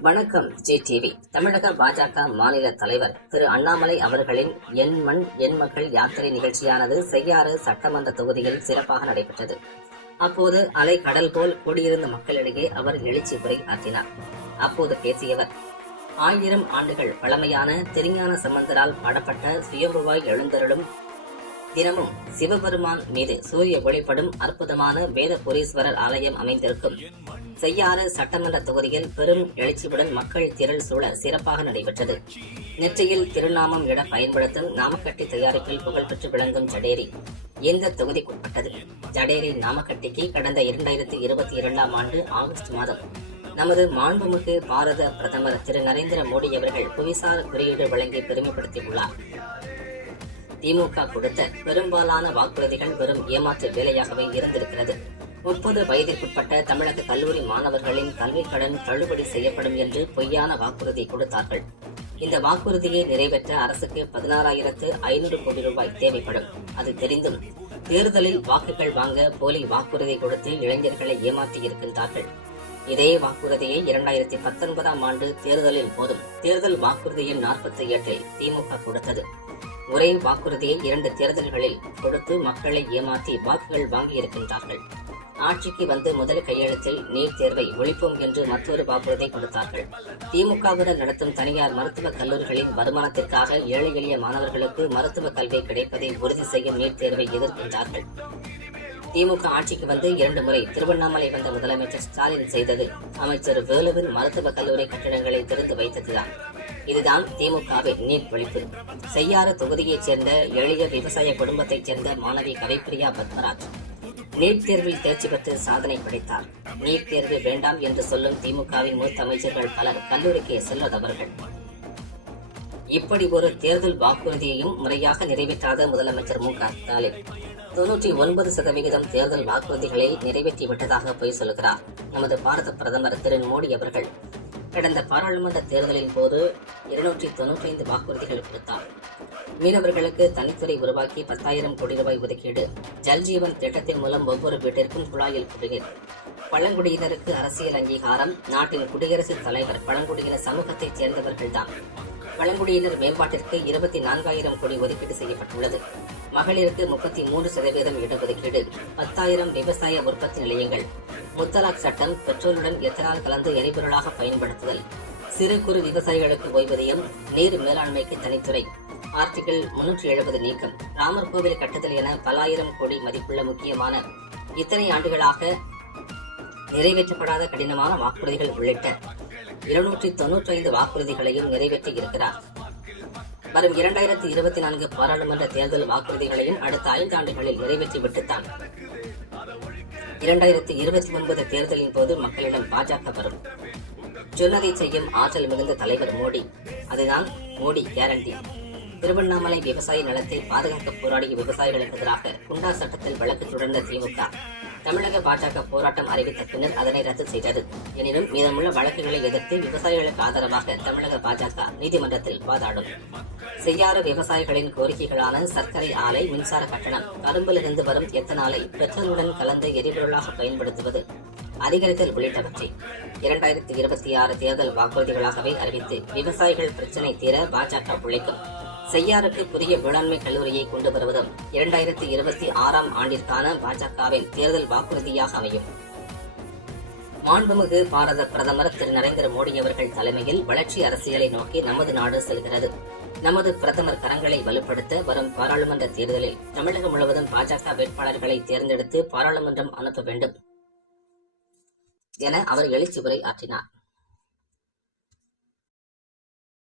வணக்கம் G TV. தமிழக பாஜக மாநில தலைவர் திரு அண்ணாமலை அவர்களின் என் மண் என் மக்கள் யாத்திரை நிகழ்ச்சியானது செய்யாறு சட்டமன்ற தொகுதியில் சிறப்பாக நடைபெற்றது. அப்போது அலை கடல் போல் கூடியிருந்த மக்களிடையே அவர் எழுச்சி உரை ஆற்றினார். அப்போது பேசியவர் ஆயிரம் ஆண்டுகள் பழமையான திருஞான சம்பந்தரால் பாடப்பட்ட சுயம்புவாய் எழுந்தருளும் தினமும் சிவபெருமான் மீது சூரிய ஒளிப்படும் அற்புதமான வேதபுரீஸ்வரர் ஆலயம் அமைந்திருக்கும். செய்யாறு சட்டமன்ற தொகுதியில் பெரும் எழுச்சியுடன் மக்கள் திரள் சூழ சிறப்பாக நடைபெற்றது. நெற்றியில் திருநாமம் இட பயன்படுத்தும் நாமக்கட்டி தயாரிப்பில் புகழ்பெற்று விளங்கும் ஜடேரி இந்த தொகுதிக்குட்பட்டது? ஜடேரி நாமக்கட்டிக்கு கடந்த இரண்டாயிரத்தி இருபத்தி இரண்டாம் ஆண்டு ஆகஸ்ட் மாதம் நமது மாண்புமிகு பாரத பிரதமர் திரு நரேந்திர மோடி அவர்கள் புவிசார் குறியீடு வழங்கி பெருமைப்படுத்தியுள்ளார். திமுக கொடுத்த பெரும்பாலான வாக்குறுதிகள் வெறும் ஏமாற்று வேலையாகவே இருந்திருக்கிறது. முப்பது வயதிற்குட்பட்ட தமிழக கல்லூரி மாணவர்களின் கல்விக் கடன் தள்ளுபடி செய்யப்படும் என்று பொய்யான வாக்குறுதி கொடுத்தார்கள். இந்த வாக்குறுதியை நிறைவேற்ற அரசுக்கு பதினாறாயிரத்து ஐநூறு கோடி ரூபாய் தேவைப்படும். அது தெரிந்தும் தேர்தலில் வாக்குகள் வாங்க போலி வாக்குறுதி கொடுத்து இளைஞர்களை ஏமாற்றியிருக்கின்றார்கள் இதே வாக்குறுதியை இரண்டாயிரத்தி பத்தொன்பதாம் ஆண்டு தேர்தலின் போதும் தேர்தல் வாக்குறுதியின் நாற்பத்தி எட்டில் திமுக கொடுத்தது. ஒரே வாக்குறுதியை இரண்டு தேர்தல்களில் கொடுத்து மக்களை ஏமாற்றி வாக்குகள் வாங்கியிருக்கின்றார்கள். ஆட்சிக்கு வந்து முதல் கையெழுத்தில் நீட் தேர்வை ஒழிப்போம் என்று மற்றொரு வாக்குறுதி கொடுத்தார்கள். திமுகவுடன் நடத்தும் தனியார் மருத்துவக் கல்லூரிகளின் வருமானத்திற்காக ஏழை எளிய மாணவர்களுக்கு மருத்துவ கல்வி கிடைப்பதை உறுதி செய்யும் நீட் தேர்வை எதிர்க்கின்றார்கள். திமுக ஆட்சிக்கு வந்து இரண்டு முறை திருவண்ணாமலை வந்த முதலமைச்சர் ஸ்டாலின் செய்தது அமைச்சர் வேலுவின் மருத்துவக் கல்லூரி கட்டிடங்களை திறந்து வைத்ததுதான். இதுதான் திமுகவின் நீட் செய்யாறு தொகுதியைச் சேர்ந்த எளிய விவசாய குடும்பத்தைச் சேர்ந்த மாணவி கவிப்பிரியா பத்மராஜ் நீட் தேர்வில் தேர்ச்சி பெற்று சாதனை படைத்தார். நீட் தேர்வு வேண்டாம் என்று சொல்லும் திமுகவின் மூத்த அமைச்சர்கள் பலர் கல்லூரிக்கு செல்லாதவர்கள். இப்படி ஒரு தேர்தல் வாக்குறுதியையும் முறையாக நிறைவேற்றாத முதலமைச்சர் மு க ஸ்டாலின். தொன்னூற்றி ஒன்பது சதவிகிதம் தேர்தல் வாக்குறுதிகளை நிறைவேற்றிவிட்டதாக பொய் சொல்கிறார் நமது பாரத பிரதமர் திரு மோடி அவர்கள். கடந்த பாராளுமன்ற தேர்தலின் போது இருநூற்றி தொன்னூற்றி ஐந்து வாக்குறுதிகள் கொடுத்தார். மீனவர்களுக்கு தனித்துறை உருவாக்கி பத்தாயிரம் கோடி ரூபாய் ஒதுக்கீடு ஜல்ஜீவன் திட்டத்தின் மூலம் ஒவ்வொரு வீட்டிற்கும் குழாயில் குடிநீர் பழங்குடியினருக்கு அரசியல் அங்கீகாரம் நாட்டின் குடியரசுத் தலைவர் பழங்குடியின சமூகத்தைச் சேர்ந்தவர்கள்தான். பழங்குடியினர் மேம்பாட்டிற்கு இருபத்தி நான்காயிரம் கோடி ஒதுக்கீடு செய்யப்பட்டுள்ளது. மகளிருக்கு முப்பத்தி மூன்று சதவீதம் இடஒதுக்கீடு பத்தாயிரம் விவசாய உற்பத்தி நிலையங்கள் முத்தலாக் சட்டம் பெட்ரோலுடன் எத்தனால் கலந்து எரிபொருளாக பயன்படுத்துதல் சிறு குறு விவசாயிகளுக்கு ஓய்வூதியம் நீர் மேலாண்மைக்கு தனித்துறை. ஆர்டிகிள் முன்னூற்றி எழுபது நீக்கம். ராமர் கோவில் கட்டுதல் என பலாயிரம் கோடி மதிப்புள்ள முக்கியமான இத்தனை ஆண்டுகளாக நிறைவேற்றப்படாத கடினமான வாக்குறுதிகள் உள்ளிட்ட இருநூற்றி தொன்னூற்றி ஐந்து வாக்குறுதிகளையும் நிறைவேற்றி இருக்கிறார் வரும் இரண்டாயிரத்தி இருபத்தி நான்கு பாராளுமன்ற தேர்தல் வாக்குறுதிகளையும் அடுத்த ஐந்து ஆண்டுகளில் நிறைவேற்றிவிட்டுத்தான். இரண்டாயிரத்தி இருபத்தி ஒன்பது தேர்தலின் போது மக்களிடம் பாஜக வரும். சொன்னதை செய்யும் ஆற்றல் மிகுந்த தலைவர் மோடி. அதுதான் மோடி கேரண்டி. திருவண்ணாமலை விவசாய நலத்தை பாதுகாக்க போராடிய விவசாயிகளுக்கு எதிராக குண்டா சட்டத்தில் வழக்கு தொடர்ந்த திமுக. தமிழக பாஜக போராட்டம் அறிவித்த பின்னர் அதனை ரத்து செய்தது. எனினும் மீதமுள்ள வழக்குகளை எதிர்த்து விவசாயிகளுக்கு ஆதரவாக தமிழக பாஜக நீதிமன்றத்தில் வாதாடும். செய்யாறு விவசாயிகளின் கோரிக்கைகளான சர்க்கரை ஆலை மின்சார கட்டணம் கரும்பிலிருந்து வரும் எத்தனாலை பெட்ரோலுடன் கலந்து எரிபொருளாக பயன்படுத்துவது அதிகரித்தல் உள்ளிட்டவற்றை இரண்டாயிரத்தி இருபத்தி ஆறு தேர்தல் வாக்குறுதிகளாகவே அறிவித்து விவசாயிகள் பிரச்சினை தீர பாஜக உழைக்கும். செய்யாருக்கு புதிய வேளாண்மை கல்லூரியை கொண்டு வருவதும் இரண்டாயிரத்தி இருபத்தி ஆறாம் ஆண்டிற்கான பாஜகவின் தேர்தல் வாக்குறுதியாக அமையும். மாண்புமிகு பாரத பிரதமர் திரு நரேந்திர மோடி அவர்கள் தலைமையில் வளர்ச்சி அரசியலை நோக்கி நமது நாடு செல்கிறது. நமது பிரதமர் கரங்களை வலுப்படுத்த வரும் பாராளுமன்ற தேர்தலில் தமிழகம் முழுவதும் பாஜக வேட்பாளர்களை தேர்ந்தெடுத்து பாராளுமன்றம் அனுப்ப வேண்டும் என அவர் எழுச்சி உரை ஆற்றினார்.